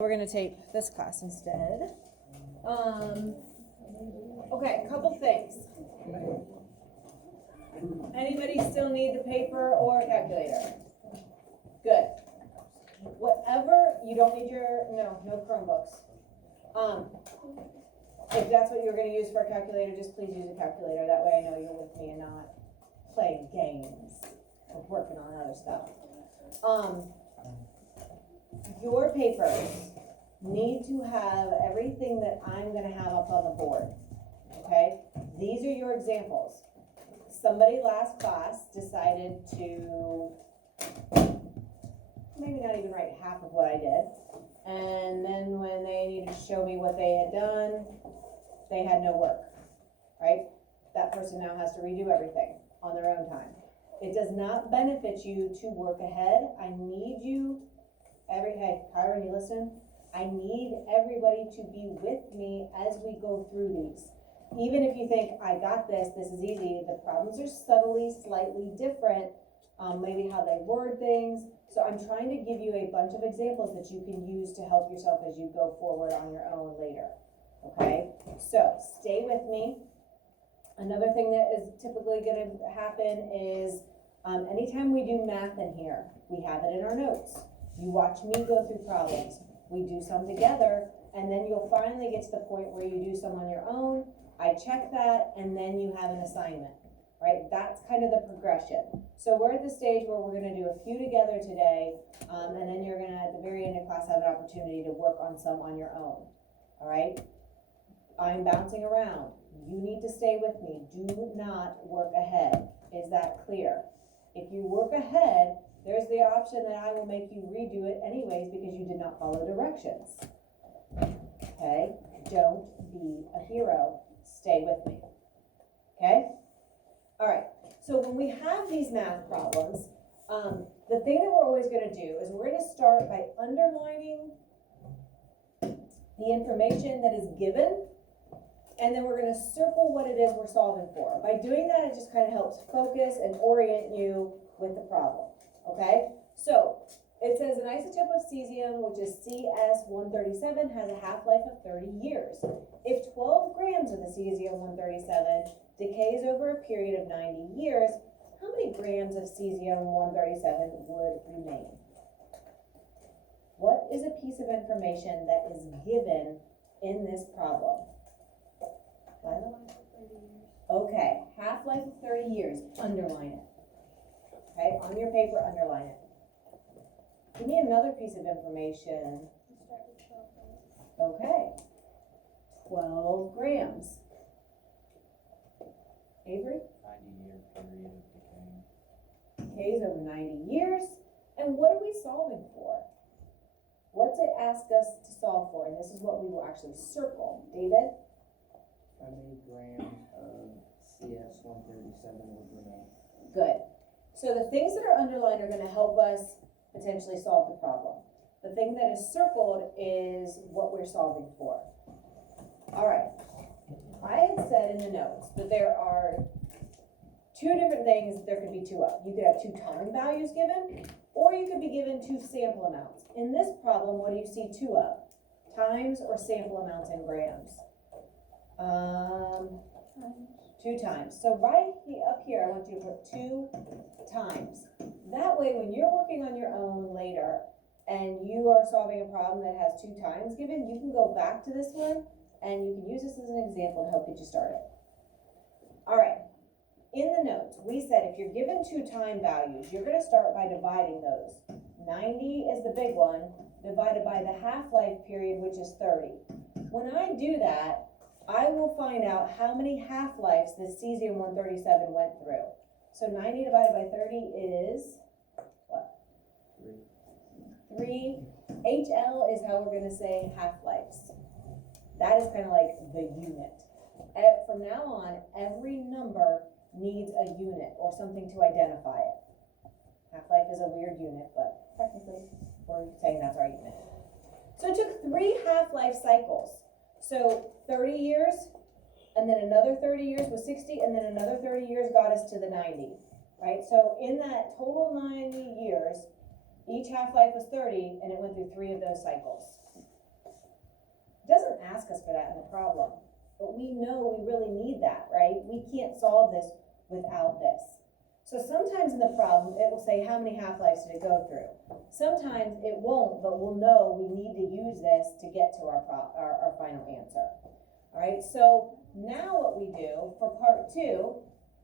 We're going to take this class instead. Okay, a couple things. Anybody still need the paper or calculator? Good. Whatever, you don't need no Chromebooks. If that's what you're going to use for a calculator, just please use a calculator. That way I know you're with me and not playing games or working on other stuff. Your papers need to have everything that I'm going to have up on the board, okay? These are your examples. Somebody last class decided to maybe not even write half of what I did, and then when they needed to show me what they had done, they had no work, right? That person now has to redo everything on their own time. It does not benefit you to work ahead. I need you hey, Kyron, you listen? I need everybody to be with me as we go through these. Even if you think, I got this, this is easy, the problems are subtly, slightly different, maybe how they word things. So I'm trying to give you a bunch of examples that you can use to help yourself as you go forward on your own later, okay? So stay with me. Another thing that is typically gonna happen is anytime we do math in here, we have it in our notes. You watch me go through problems. We do some together, and then you'll finally get to the point where you do some on your own. I check that, and then you have an assignment, right? That's kind of the progression. So we're at the stage where we're gonna do a few together today, and then you're gonna, at the very end of class, have an opportunity to work on some on your own, all right? I'm bouncing around. You need to stay with me. Do not work ahead. Is that clear? If you work ahead, there's the option that I will make you redo it anyways because you did not follow directions. Okay? Don't be a hero. Stay with me. Okay? All right. So when we have these math problems, the thing that we're always going to do is we're going to start by underlining the information that is given, and then we're going to circle what it is we're solving for. By doing that, it just kind of helps focus and orient you with the problem. Okay, so it says an isotope of cesium, which is CS-137, has a half-life of 30 years. If 12 grams of the cesium-137 decays over a period of 90 years, how many grams of cesium-137 would remain? What is a piece of information that is given in this problem? Okay, half-life of 30 years, underline it. Okay, on your paper, underline it. Give me another piece of information. Okay, 12 grams. Avery? 90-year period of decaying. Decays over 90 years. And what are we solving for? What's it ask us to solve for? And this is what we will actually circle. David? How many grams of CS-137 would remain? Good. So the things that are underlined are going to help us potentially solve the problem. The thing that is circled is what we're solving for. All right. I had said in the notes that there are two different things that there could be two of. You could have two time values given, or you could be given two sample amounts. In this problem, what do you see two of? Times or sample amounts in grams? Two times. So right up here, I want you to put 2 times. That way, when you're working on your own later and you are solving a problem that has 2 times given, you can go back to this one and you can use this as an example to help get you started. All right. In the notes, we said if you're given 2 time values, you're going to start by dividing those. 90 is the big one, divided by the half-life period, which is 30. When I do that, I will find out how many half-lives the cesium-137 went through. So 90 divided by 30 is, what? 3. HL is how we're going to say half-lives. That is kind of like the unit. From now on, every number needs a unit or something to identify it. Half-life is a weird unit, but technically we're saying that's our unit. So it took 3 half-life cycles. So 30 years, and then another 30 years was 60, and then another 30 years got us to the 90, right? So in that total 90 years, each half-life was 30, and it went through 3 of those cycles. problem. But we know we really need that, right? We can't solve this without this. So sometimes in the problem, it will say how many half-lives did it go through. Sometimes it won't, but we'll know we need to use this to get to our final answer. All right, so now what we do for part 2,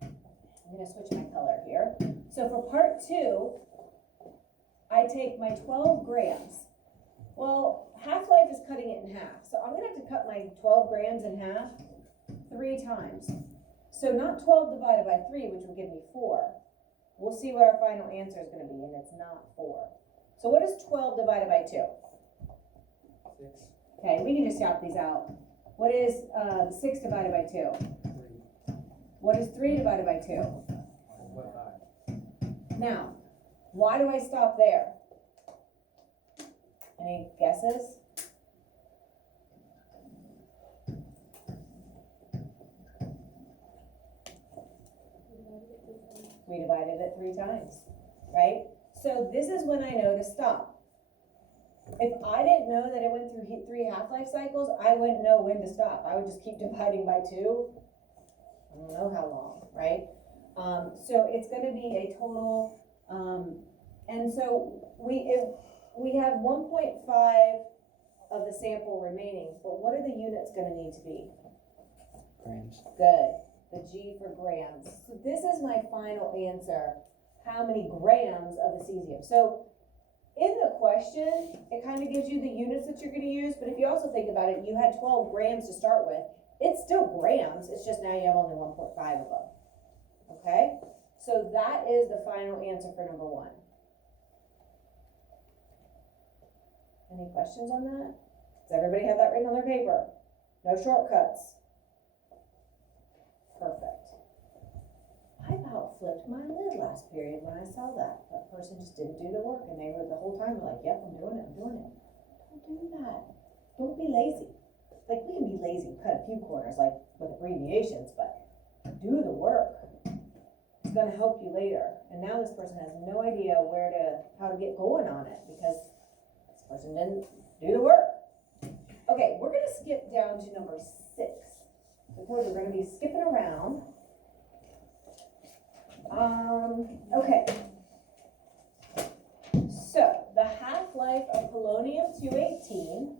I'm gonna switch my color here. So for part 2, I take my 12 grams. Well, half-life is cutting it in half. So I'm gonna have to cut my 12 grams in half 3 times. So not 12 divided by 3, which will give me 4. We'll see what our final answer is going to be, and it's not 4. So what is 12 divided by 2? 6. Okay, we can just shout these out. What is 6 divided by 2? 3. What is 3 divided by 2? 5. Now, why do I stop there? Any guesses? We divided it 3 times, right? So this is when I know to stop. If I didn't know that it went through 3 half-life cycles, I wouldn't know when to stop. I would just keep dividing by 2. I don't know how long, right? So it's gonna be a total, and so we have 1.5 of the sample remaining, but what are the units gonna need to be? Grams. Good. The G for grams. So this is my final answer. How many grams of the cesium? So in the question, it kind of gives you the units that you're going to use, but if you also think about it, you had 12 grams to start with. It's still grams, it's just now you have only 1.5 of them. Okay? So that is the final answer for number 1. Any questions on that? Does everybody have that written on their paper? No shortcuts. Perfect. I about flipped my lid last period when I saw that. That person just didn't do the work, and they were the whole time like, yep, I'm doing it. Don't do that. Don't be lazy. Like, we can be lazy, cut a few corners, like with abbreviations, but do the work. It's gonna help you later. And now this person has no idea how to get going on it because this person didn't do the work. Okay, we're gonna skip down to number 6. Because we're going to be skipping around. Okay. So, the half-life of polonium-218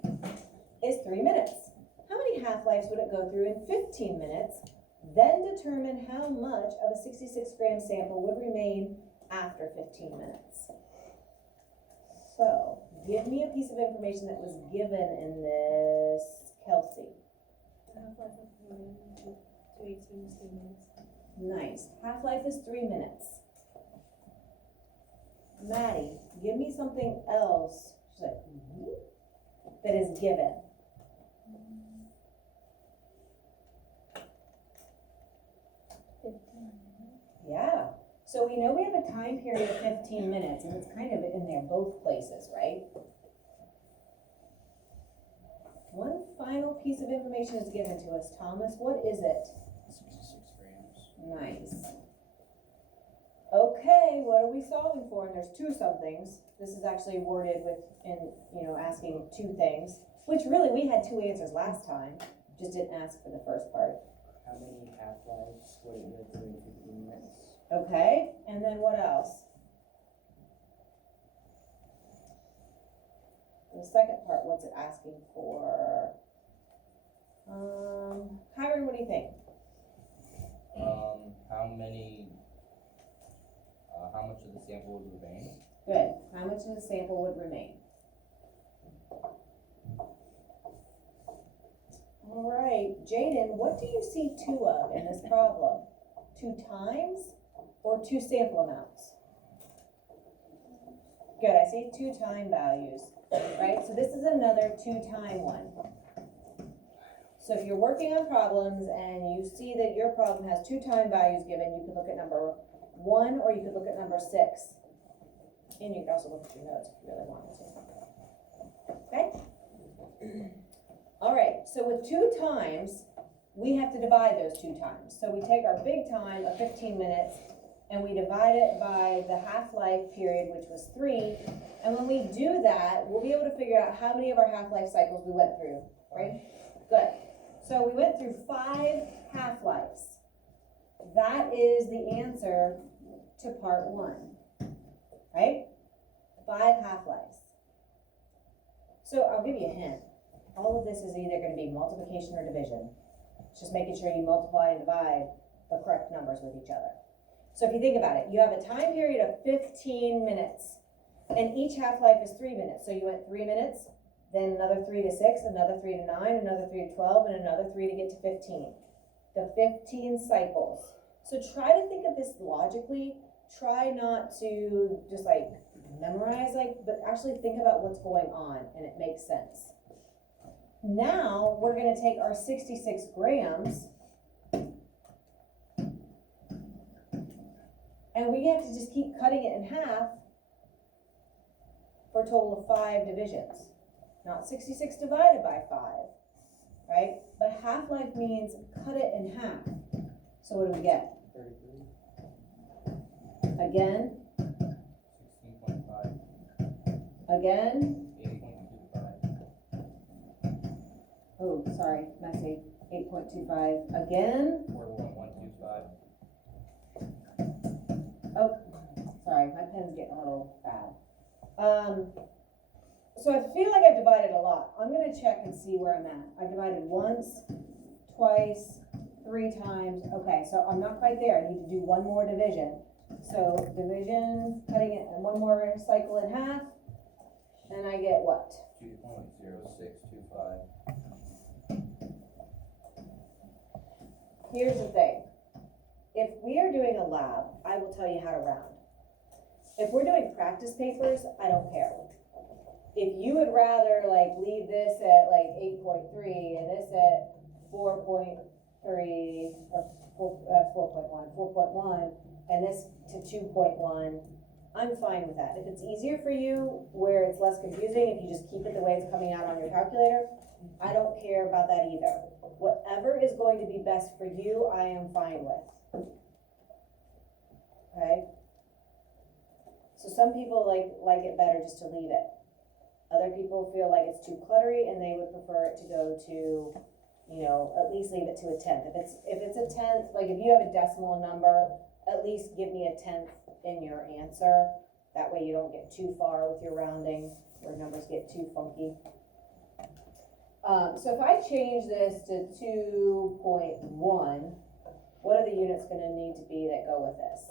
is 3 minutes. How many half-lives would it go through in 15 minutes? Then determine how much of a 66-gram sample would remain after 15 minutes. So, give me a piece of information that was given in this, Kelsey. Half-life of polonium 218 is 3 minutes. Nice. Half-life is 3 minutes. Maddie, give me something else. She's like, that is given. 15 minutes. Yeah. So we know we have a time period of 15 minutes, and it's kind of in there both places, right? One final piece of information is given to us, Thomas. What is it? 66 grams. Nice. Okay, what are we solving for? And there's 2 somethings. This is actually worded asking 2 things, which really we had 2 answers last time, just didn't ask for the first part. How many half-lives would it go through in 15 minutes? Okay, and then what else? The second part, what's it asking for? Kyron, what do you think? How much of the sample would remain? Good. How much of the sample would remain? All right, Jaden, what do you see 2 of in this problem? 2 times or 2 sample amounts? Good, I see 2 time values, right? So this is another 2 time one. So if you're working on problems and you see that your problem has 2 time values given, you could look at number 1 or you could look at number 6. And you could also look at your notes if you really wanted to. Okay? All right, so with 2 times, we have to divide those 2 times. So we take our big time of 15 minutes and we divide it by the half-life period, which was 3. And when we do that, we'll be able to figure out how many of our half-life cycles we went through, right? Good. So we went through 5 half-lives. That is the answer to part 1, right? 5 half-lives. So I'll give you a hint. All of this is either gonna be multiplication or division. It's just making sure you multiply and divide the correct numbers with each other. So if you think about it, you have a time period of 15 minutes, and each half-life is 3 minutes. So you went 3 minutes, then another 3 to 6, another 3 to 9, another 3 to 12, and another 3 to get to 15. The 15 cycles. So try to think of this logically. Try not to just like memorize, but actually think about what's going on, and it makes sense. Now we're gonna take our 66 grams, and we have to just keep cutting it in half for a total of 5 divisions. Not 66 divided by 5, right? But half-life means cut it in half. So what do we get? 33. Again, 16.5, again, 8.25, oh, sorry, messy, 8.25, again, 4.125, oh, sorry, my pen's getting a little bad. So I feel like I've divided a lot. I'm gonna check and see where I'm at. I've divided once, twice, 3 times. Okay, so I'm not quite there. I need to do one more division. So division, cutting it in one more cycle in half, and I get what? 2.0625. Here's the thing. If we are doing a lab, I will tell you how to round. If we're doing practice papers, I don't care. If you would rather leave this at 8.3 and this at 4.3 or 4.1, and this to 2.1, I'm fine with that. If it's easier for you, where it's less confusing, if you just keep it the way it's coming out on your calculator, I don't care about that either. Whatever is going to be best for you, I am fine with. Okay? So some people like it better just to leave it. Other people feel like it's too cluttery and they would prefer it to go to, at least leave it to a tenth. If it's a tenth, if you have a decimal number, at least give me a tenth in your answer. That way you don't get too far with your rounding where numbers get too funky. So if I change this to 2.1, what are the units gonna need to be that go with this?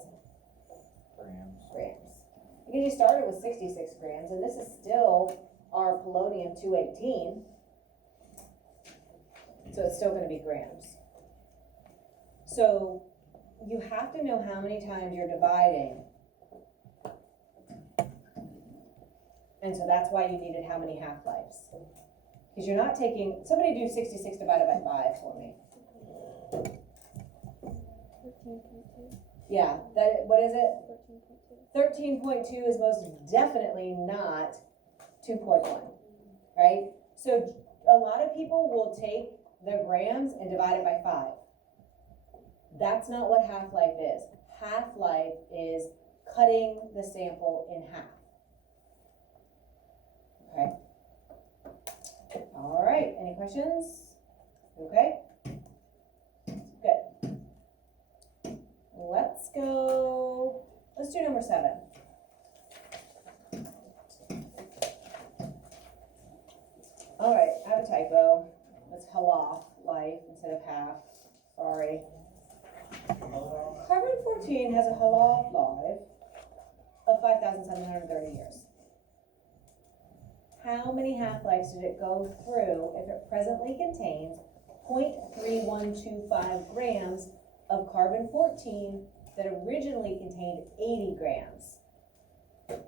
Grams. Because you started with 66 grams, and this is still our polonium-218. So it's still gonna be grams. So you have to know how many times you're dividing. And so that's why you needed how many half-lives. Because you're not taking, somebody do 66 divided by 5 for me. 13.2. Yeah, what is it? 13.2. 13.2 is most definitely not 2.1, right? So a lot of people will take the grams and divide it by 5. That's not what half-life is. Half-life is cutting the sample in half. Okay. All right, any questions? Okay. Good. Let's do number 7. All right, I have a typo. It's halaf life instead of half. Sorry. Carbon-14 has a halaf life of 5,730 years. How many half-lives did it go through if it presently contains 0.3125 grams of carbon-14 that originally contained 80 grams?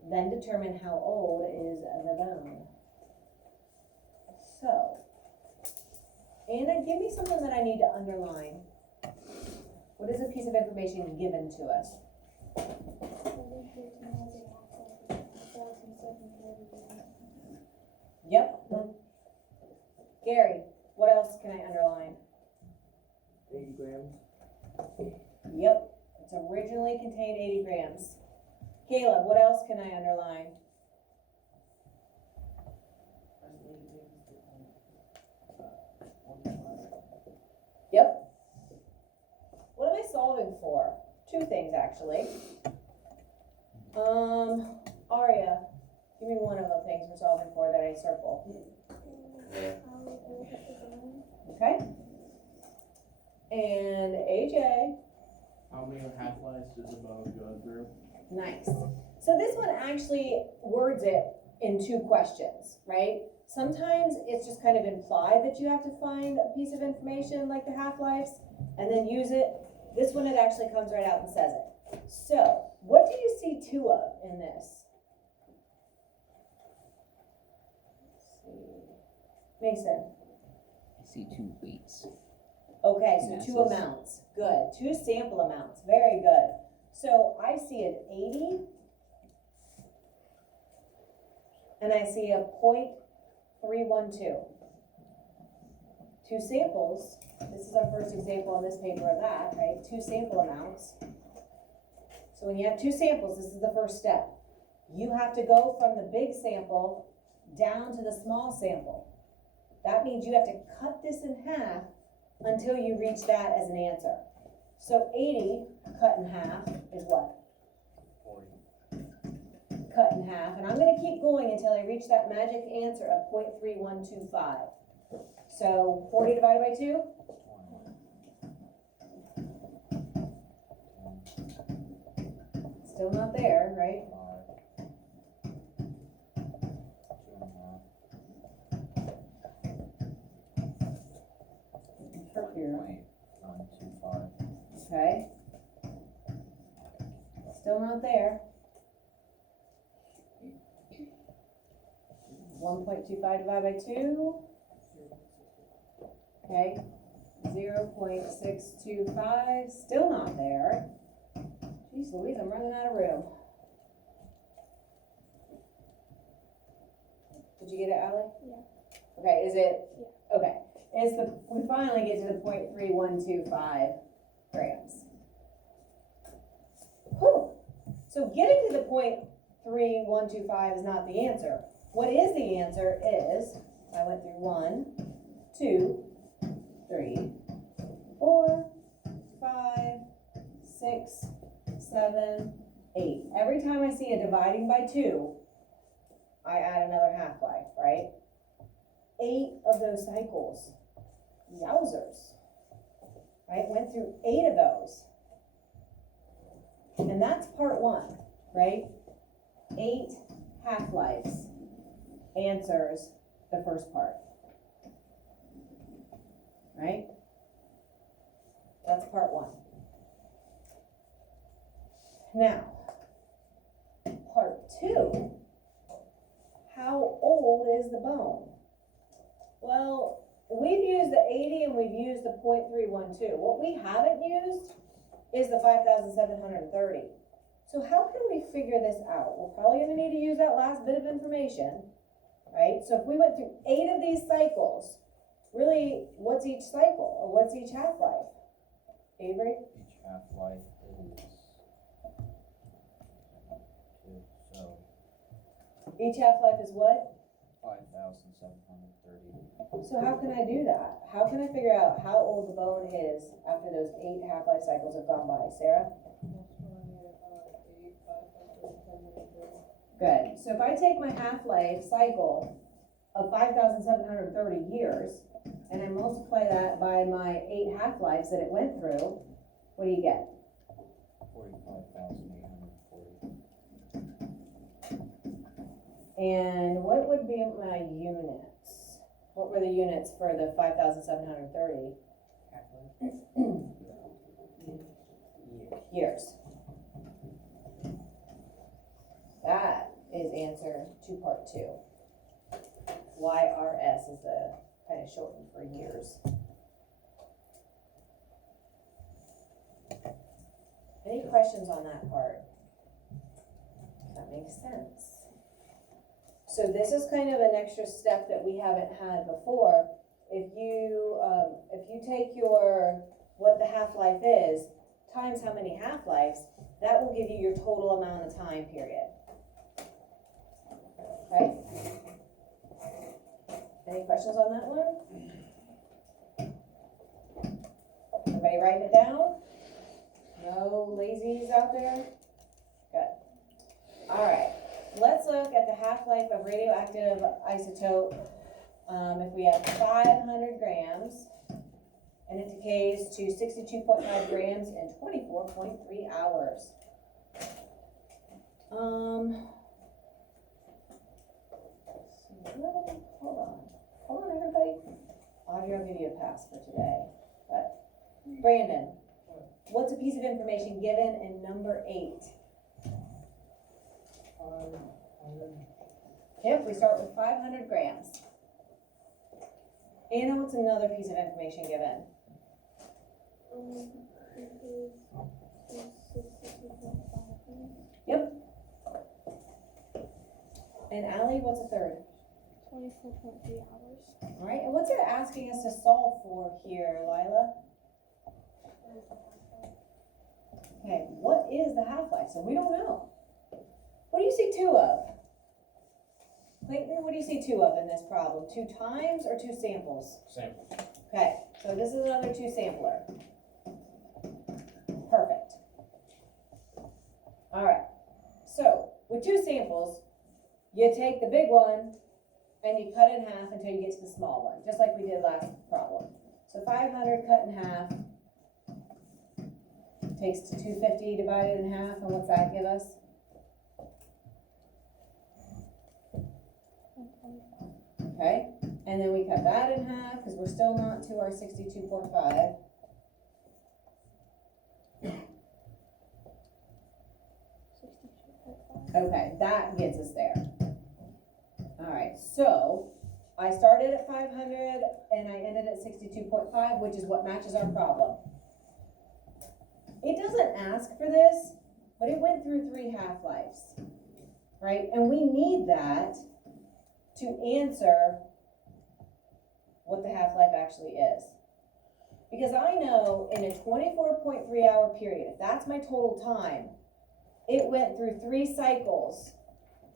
Then determine how old is the bone. So, Anna, give me something that I need to underline. What is a piece of information given to us? Carbon-14 has a half-life of 1,730 grams. Yep. Gary, what else can I underline? 80 grams. Yep, it's originally contained 80 grams. Caleb, what else can I underline? Yep. What am I solving for? Two things, actually. Aria, give me one of the things we're solving for that I circle. Okay? And AJ, How many half-lives does a bone go through? nice. So this one actually words it in two questions, right? Sometimes it's just kind of implied that you have to find a piece of information like the half-lives and then use it. This one, it actually comes right out and says it. So, what do you see two of in this? Let's see. Mason. I see 2 weights. Okay, so two Masses. amounts. Good. Two sample amounts. Very good. So I see an 80 and I see a 0.312. Two samples. This is our first example on this paper of that, right? Two sample amounts. So when you have two samples, this is the first step. You have to go from the big sample down to the small sample. That means you have to cut this in half until you reach that as an answer. So 80 cut in half is what? 40. Cut in half. And I'm going to keep going until I reach that magic answer of 0.3125. So 40 divided by 2? 20. Still not there, right? 5. 2.5. For here. 1.925. Okay. Still not there. 1.25 divided by 2. Okay. 0.625. Still not there. Jeez Louise, I'm running out of room. Did you get it, Ally? Yeah. Okay, is it? Okay. We finally get to the 0.3125 grams. Whew. So getting to the 0.3125 is not the answer. What is the answer is, I went through 1, 2, 3, 4, 5, 6, 7, 8. Every time I see a dividing by 2, I add another half-life, right? 8 of those cycles. Yowzers. Right? Went through 8 of those. And that's part 1, right? 8 half-lives answers the first part. Right? That's part 1. Now, part 2. How old is the bone? Well, we've used the 80 and we've used the 0.312. What we haven't used is the 5,730. So how can we figure this out? We're probably going to need to use that last bit of information, right? So if we went through 8 of these cycles, really, what's each cycle or what's each half-life? Avery? Each half-life is 2, so Each half-life is what? 5,730. So how can I do that? How can I figure out how old the bone is after those 8 half-life cycles have gone by? Sarah? Good. So if I take my half-life cycle of 5,730 years and I multiply that by my 8 half-lives that it went through, what do you get? 45,840. And what would be my units? What were the units for the 5,730 years? That is answer to part 2. YRS is the kind of shortened for years. Any questions on that part? That makes sense. So this is kind of an extra step that we haven't had before. If you take what the half-life is, times how many half-lives, that will give you your total amount of time period. Okay? Any questions on that one? Everybody writing it down? No lazies out there? Good. Alright, let's look at the half-life of radioactive isotope. If we have 500 grams, and it decays to 62.5 grams in 24.3 hours. Hold on, everybody. Audio, I'll give you a pass for today. But Brandon, what's a piece of information given in number 8? Yep, we start with 500 grams. Anna, what's another piece of information given? Yep. And Allie, what's a third? 24.3 hours. Alright, and what's it asking us to solve for here, Lila? Okay, what is the half-life? So we don't know. What do you see 2 of? Clayton, what do you see 2 of in this problem? 2 times or 2 samples? Samples. Okay, so this is another 2 sampler. Perfect. Alright, so with 2 samples, you take the big one and you cut it in half until you get to the small one, just like we did last problem. So 500 cut in half takes to 250 divided in half, and what's that give us? 125. Okay, and then we cut that in half because we're still not to our 62.5. Okay, that gets us there. Alright, so I started at 500 and I ended at 62.5, which is what matches our problem. It doesn't ask for this, but it went through 3 half-lives, right? And we need that to answer what the half-life actually is. Because I know in a 24.3 hour period, if that's my total time, it went through 3 cycles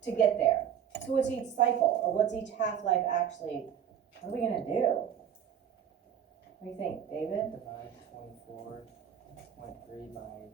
to get there. So what's each cycle, or what's each half-life actually? What are we gonna do? What do you think, David? Divide 24.3 by